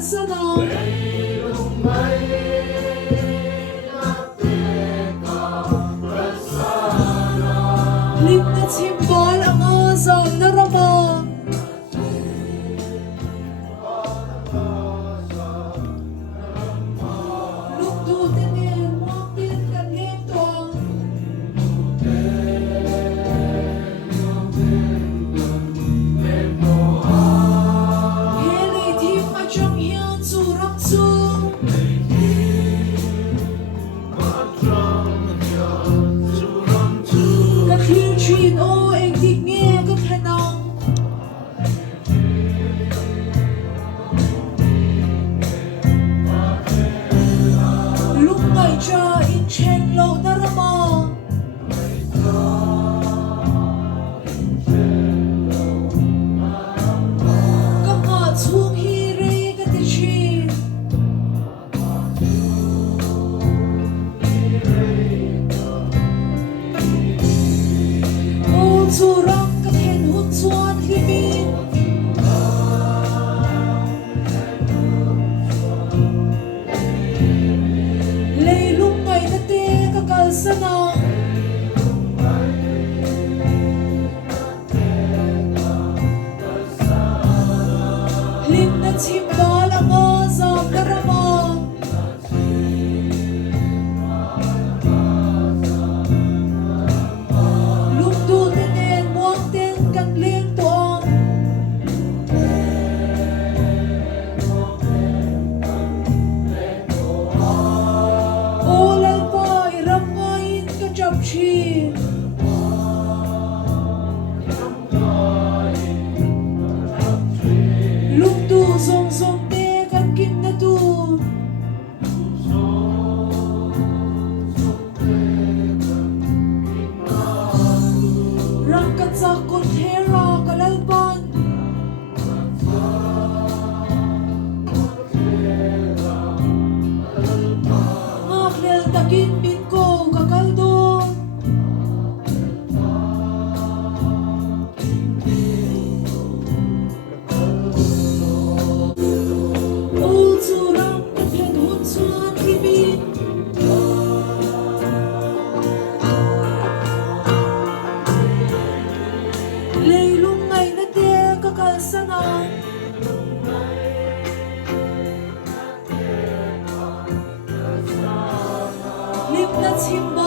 sana Limnat simbal ang azam na rama Lugdutin yan, waktin kan hito Hele tim achang hiyan surang su Chin ô anh thích nghe các khả năng lúc ngày cha in chen lộ na rama các ngọt xuống hi rê các tì chi surang các hen hôn xuân himin lay lúc ngày na te các kalsana lim na simbal ang azam na rama Chi lúc tu song song te kan kim na tu rang kan sa kon hera kalalpan maklel takin bin ko kakaldo Laylong ay nate kakalsana Limnat simba